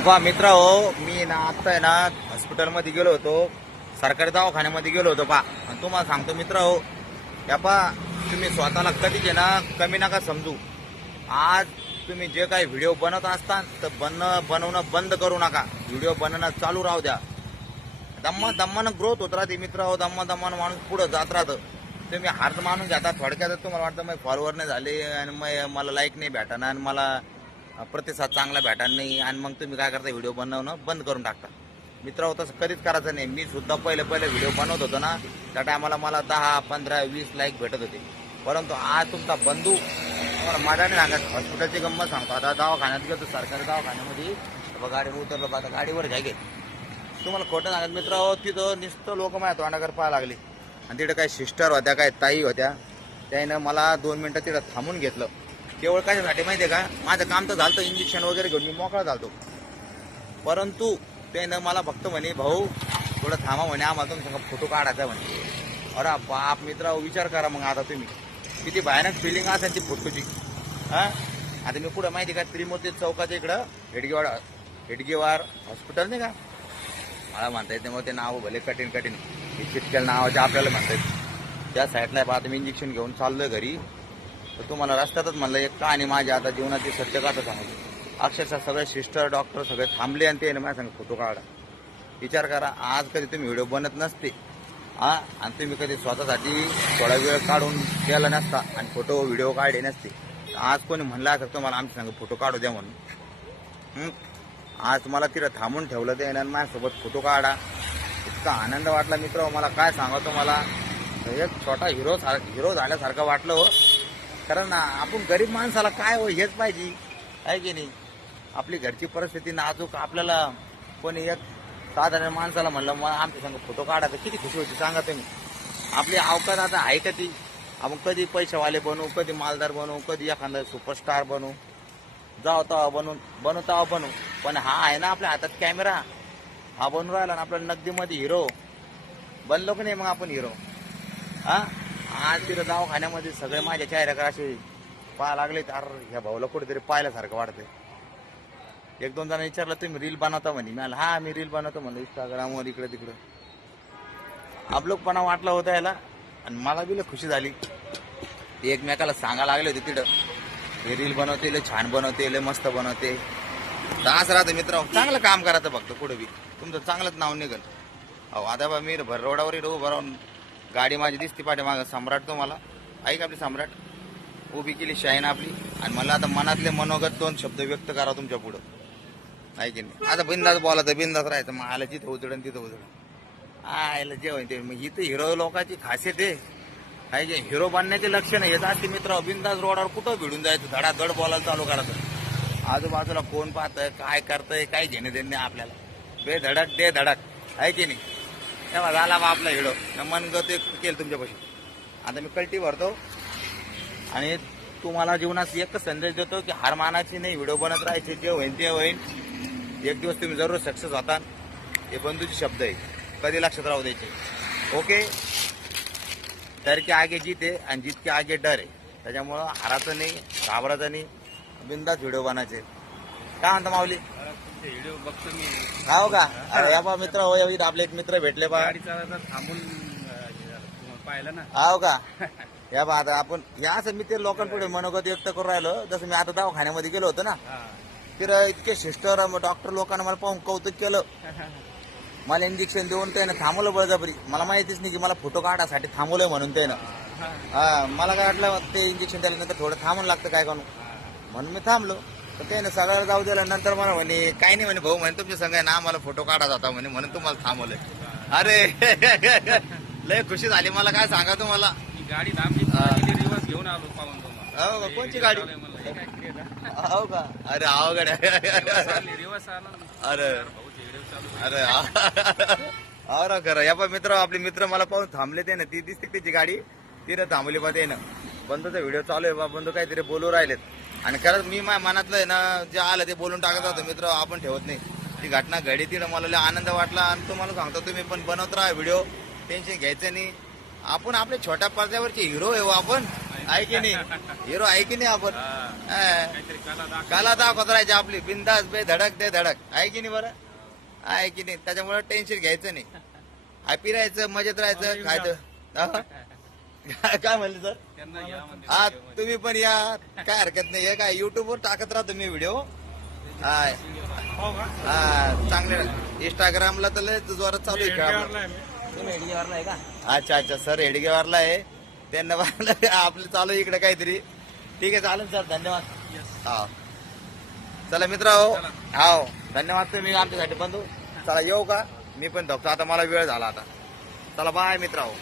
पहा मित्र हो, मी ना आता आहे ना हॉस्पिटलमध्ये गेलो होतो, सरकारी दवाखान्यामध्ये गेलो होतो पहा. आणि तुम्हाला सांगतो मित्र हो, या पहा तुम्ही स्वतःला कधीच आहे ना कमी नका समजू. आज तुम्ही जे काही व्हिडिओ बनवत असता तर बनवणं बंद करू नका. व्हिडिओ बनवणं चालू राहू द्या. दम्मानं ग्रोथ होत राहते मित्र हो. दम्मानं माणूस पुढे जात राहतं. तुम्ही हार मानून घेता थोडक्यात. तुम्हाला वाटतं मग फॉलोअर नाही झाले आणि मग मला लाईक नाही भेटणार आणि मला प्रतिसाद चांगला भेटणार नाही आणि मग तुम्ही काय करता, व्हिडिओ बनवणं बंद करून टाकता. मित्र तसं कधीच करायचं नाही. मी सुद्धा पहिले व्हिडिओ बनवत होतो ना, त्या टायमाला मला 10, 15, 20 लाईक भेटत होते. परंतु आज तुमचा बंधू तुम्हाला माझ्या नाही सांगत. हॉस्पिटलची गंमत सांगतो. आता दवाखान्यात गेलो, सरकारी दवाखान्यामध्ये गाडीवर उतरलो, आता गाडीवर घ्या तुम्हाला खोटं सांगत मित्र हो, तिथं नुसतं लोक माझ्या तोंडाकडे पाहायला लागले. आणि तिथं काही सिस्टर होत्या, काही ताई होत्या. त्यानं मला 2 मिनटं तिथं थांबून घेतलं. केवळ कशासाठी माहिती आहे का, माझं काम तर झालं, इंजेक्शन वगैरे घेऊन मी मोकळा झालतो. परंतु त्यानं मला फक्त म्हणे, भाऊ थोडं थांबा म्हणे, आम्हाला तुमचा फोटो काढायचा म्हणे. अरे बाप मित्र, विचार करा मग आता तुम्ही किती भयानक फिलिंग असेल ती फोटोची. हां, आता मी पुढं माहिती का, त्रिमूर्ती चौकाच्या इकडं हेडगेवार हॉस्पिटल नाही का, मला म्हणता येत नाही मग ते नाव भले कठीण चिटकेल नावाचे आपल्याला म्हणता येत. त्या साईडला आता मी इंजेक्शन घेऊन चाललोय घरी. तर तुम्हाला रस्त्यातच म्हणलं एक कहाणी माझी आता जीवनाची सत्य का सांगतो. अक्षरशः सगळे सिस्टर डॉक्टर सगळे थांबले आणि ते माझ्या सांग फोटो काढा. विचार करा, आज कधी तुम्ही व्हिडिओ बनत नसते आणि तुम्ही कधी स्वतःसाठी थोडा वेळ काढून केला नसता आणि फोटो व्हिडिओ काढले नसते. आज कोणी म्हणलं असं तुम्हाला आमच्या सांग फोटो काढू द्या म्हणून. आज मला तिथं थांबून ठेवलं ते आणि माझ्यासोबत फोटो काढा. इतका आनंद वाटला मित्र, मला काय सांगतो. मला एक छोटा हिरो झाल्यासारखं वाटलं हो. कारण आपण गरीब माणसाला काय हो हेच पाहिजे आहे की नाही. आपली घरची परिस्थिती नाजूक, आपल्याला कोणी एक साधारण माणसाला म्हणलं मग आमच्या संग फोटो काढायचं किती खुशी होती सांगा तुम्ही. आपली अवकाश आता आहे का ती. आपण कधी पैशावाले बनू, कधी मालदार बनू, कधी एखादा सुपरस्टार बनू, जाऊ तेव्हा बनू तेव्हा बनू. पण हा आहे ना आपल्या हातात कॅमेरा, हा बनून राहिला ना आपल्याला नगदीमध्ये हिरो. बनलो की नाही मग आपण हिरो. आज तिथं दवाखान्यामध्ये सगळे माझ्या चेहऱ्याकडे असे पाहा लागले. अरे ह्या भाऊला कुठेतरी पाहिल्यासारखं वाटतंय. 1-2 जण विचारलं, तुम्ही रील बनवता म्हणे. मला हा मी रील बनवतो म्हणलं, इंस्टाग्रामवर इकडे तिकडं. आपलोकपणा वाटला होता याला आणि मला बी खुशी झाली. ते एकमेकाला सांगायला लागले होते तिथं, हे रील बनवते, लय छान बनवते, लय मस्त बनवते. तर असं राहतं मित्र, चांगलं काम करायचं फक्त. पुढे बी तुमचं चांगलंच नाव निघल. अहो आता बा मी भर रोडावर उभं राहून गाडी माझी दिसती पाठीमागं सम्राट. तुम्हाला ऐक आपली सम्राट उभी केली शाहीन आपली. आणि मला आता मनातले मनोगत 2 शब्द व्यक्त करा तुमच्या पुढं, आहे की नाही. आता बिंदास बोलायचं, बिंदास राहायचं. मग आलं तिथं उजडन तिथं उजडन आयला जे होईल ते. मग इथं हिरो लोकांची खासियत आहे की हिरो बनण्याचे लक्षण येत असते मित्र. बिंदास रोडावर कुठं भिडून जायचं, धडाधड बोलायला चालू करायचं. आजूबाजूला कोण पाहतंय, काय करतंय, काय घेणे देणे नाही आपल्याला. बेधडक दे धडक, आहे की नाही. तेव्हा झाला बा आपला हिरो. मन ते केलं तुमच्यापाशी. आता मी कल्टी भरतो आणि तुम्हाला जीवनात एकच संदेश देतो की हार मानाची नाही, व्हिडिओ बनत राहायचे. जे होईल ते होईल. एक दिवस तुम्ही जरूर सक्सेस होता. हे बंधूचे शब्द आहे, कधी लक्षात राहू द्यायचे. ओके. डर के आगे जीत आहे आणि जीत के आगे डर आहे. त्याच्यामुळं हाराचं नाही, घाबराचं नाही, बिंदास व्हिडिओ बनायचे. काय म्हणता माऊली? व्हिडिओ बघतो मी. हो का? अरे या बा मित्र हो, आपले एक मित्र भेटले बा. गाडी चालवता थांबून पाहिलं ना. हो का? या बा आता आपण या असं मी ते लोकांपुढे मनोगत व्यक्त करून राहिलो. जसं मी आता दवाखान्यामध्ये गेलो होतो ना, तिथं इतके सिस्टर डॉक्टर लोकांना मला पाहून कौतुक केलं. मला इंजेक्शन देऊन त्यानं थांबवलं बळजबरी. मला माहितीच नाही की मला फोटो काढायसाठी थांबवलंय म्हणून त्यानं. मला काय वाटलं ते इंजेक्शन दिल्यानंतर थोडं थांबून लागतं काय करू म्हणून मी थांबलो. तर त्यानं सगळ्याला जाऊ दिलं. नंतर मला म्हणे काही नाही म्हणे, भाऊ म्हणे तुमच्या संग आहे ना मला फोटो काढा जाता म्हणे, म्हणून तुम्हाला थांबवलंय. अरे लय खुशी झाली मला, काय सांगा तुम्हाला. गाडी थांबली, रिवर्स घेऊन आलो पाहून तुम्हाला. हो का? कोणची गाडी? हो का? अरे अवघड रिवर्स आला. अरे अरे अरे खरं. या बा मित्र, आपले मित्र मला पाहून थांबले. ते ना ती दिसते त्याची गाडी तिथं थांबली बा. ते ना बंधूचा व्हिडिओ चालू आहे बा. बंधू काहीतरी बोलू राहिलेत आणि खरंच मी माझ्या मनातलं आहे ना जे आलं ते बोलून टाकत होतो मित्र. आपण ठेवत नाही. ती घटना घडी तिथं मला लय आनंद वाटला. आणि तुम्हाला सांगतो, तुम्ही पण बनवत राहा व्हिडिओ, टेन्शन घ्यायचं नाही. आपण आपल्या छोट्या पडद्यावरचे हिरो आहे आपण. आहे की नाही हिरो आहे की नाही आपण हा. हा. काहीतरी कला दाखव. काला दाखवत राहायची आपली बिंदास बे धडक दे धडक आहे की नाही बरं आहे की नाही त्याच्यामुळे टेन्शन घ्यायचं नाही हॅपी राहायचं मजेत राहायचं खायचं हा? काय म्हणले सर त्यांना या म्हणते हा video मध्ये. तुम्ही पण या काय हरकत नाही हे काय युट्यूब वर टाकत राहतो मी व्हिडिओ हाय हा चांगले इंस्टाग्रामला तर लय जोरात चालू आहे खेळ आपला. अच्छा अच्छा सर हेडगेवारला आहे त्यांना आपलं चालू आहे इकडे काहीतरी ठीक आहे चालेल सर धन्यवाद हा चला मित्र हो हो धन्यवाद तुम्ही आमच्यासाठी बंधू चला येऊ का मी पण धपतो आता मला वेळ झाला आता चला बाय मित्र हो